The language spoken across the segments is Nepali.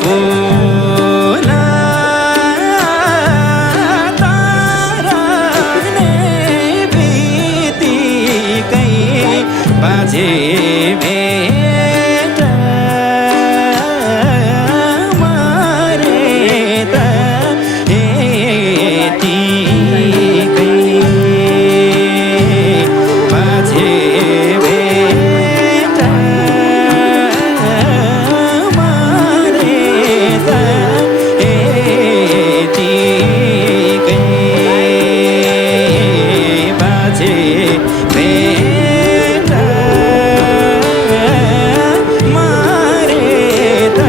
पोला ताराने बित्तिकै बाजे भेट मरे त यतिकै बाजे भेट मरे त यतिकै बाजे भेट मरे त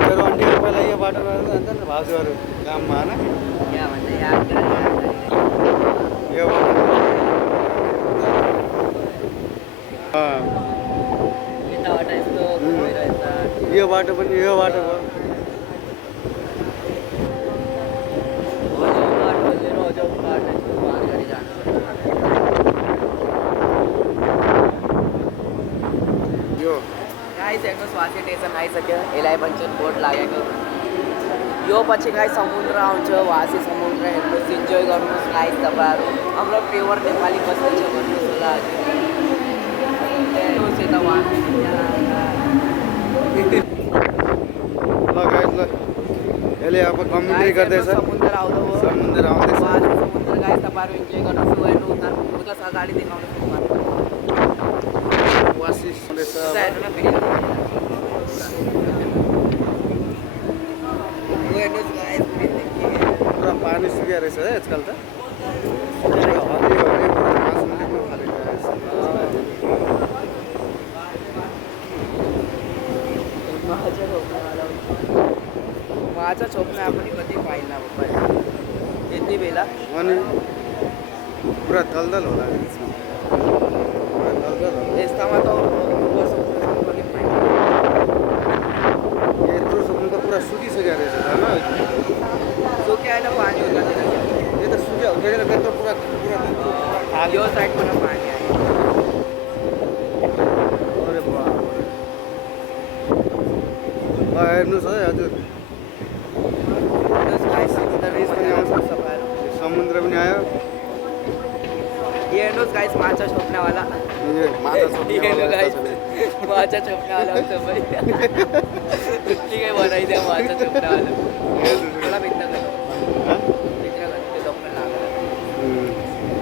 मेरो आन्टीहरू पहिला यो बाटोमा जान्छ नि भाउजूहरू काममा होइन यो बाटो यो बाटो पनि यो बाटो भयो यो गाइस हेर्नुहोस् वासी स्टेसन आइसक्यो यसलाई भन्छ बोट लागेको यो पछि गाइस समुद्र आउँछ वासी समुद्र हेर्नुहोस् इन्जोय गर्नुहोस् गाइस तपाईँहरू हाम्रो प्योर नेपाली बस्दैछ भन्नुहोस् होला हेर्नुहोस् यता वासी ल गाइस ल यसले अब कमेन्ट्री गर्दैछ समुद्र आउँदो हो समुद्र आउँदैछ वासी समुद्र गाइस तपाईँहरू इन्जोय गर्नुहोस् हेर्नु उता अगाडि देखाउनुहोस् वासी हुँदैछ हेर्नु न फेरि हेर्नुहोस् गाइस पुरा पानी सुकिया रहेछ है आजकल त हरियो हरियो पुरा घाँस निस्क्नु थालेको रहेछ माछा छोप्न पनि कति पाइन्न अब यति बेला अनि पुरा दलदल होला यसमा पुरा दलदल होला यस्तामा त पनि पाइन्छ यत्रो सक्नु त पुरा सुकिसकेको रहेछ त होइन सुक्याएन पानी हुँदैन यो त सुक्या हुन्छ कि त्यत्रो पुरा पुरा यो साइडबाट पानी आयो अरे बाप रे हेर्नुहोस् है हजुर समुद्र पनि आयो हेर्नुहोस् गाइस माछा छोप्नेवाला ए माछा छोप्ने गाइस माछा छोप्नेवाला हो सबै ठिकै बनाइदियो माछा छोप्नेवाला थोडा भित्र गयो भित्र गयो त्यो दोकान लागेर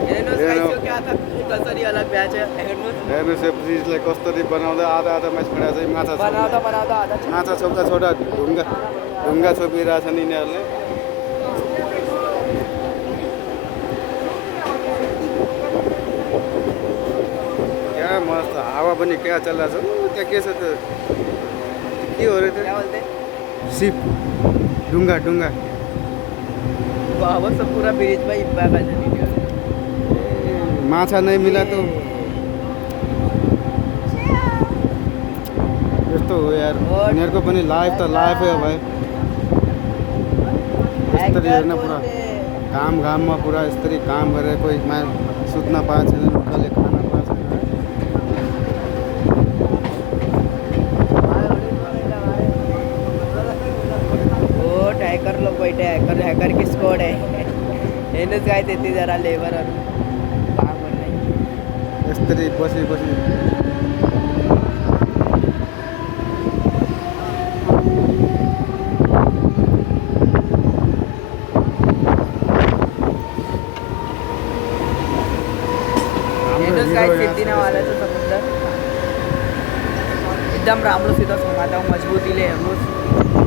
हेर्नुहोस् गाइस यो क्या त कसरी अलग ब्याच हेर्नुहोस् यो ब्रिजलाई कसरी बनाउँदा आधा आधा मास पढाएको चाहिँ माछा बनाउँदा बनाउँदा आधा माछा छोप्दा छोटा ढुङ्गा छोपिरहेछन् यिनीहरूले क्या मस्त हावा पनि क्या चलिरहेको छ त्यहाँ के छ त के हो अरे क्या त्यो बोलते सिप ढुङ्गा ढुङ्गा बाबा सब पूरा ब्रिज में इब्बा का जमीन माछा नहीं मिला तो यस्तो हो यार यिनीहरूको पनि लाइफ त लाइफ हो भाइ यसरी हेर्न पुरा घाममा पुरा यसरी काम गरेर कोही सुत्न पाएको छैन कसले खान पाएको छैन हैकर लोग बैठे हैकर की स्क्वाड है हेर्नुहोस् गाई त्यतिजना लेबरहरू काम गर्ने यसरी बसी हेर्नुहोस् गाई सिद्धिनावाला छ समुद्र एकदम राम्रो सिधो समाता मजबुतीले हेर्नुहोस्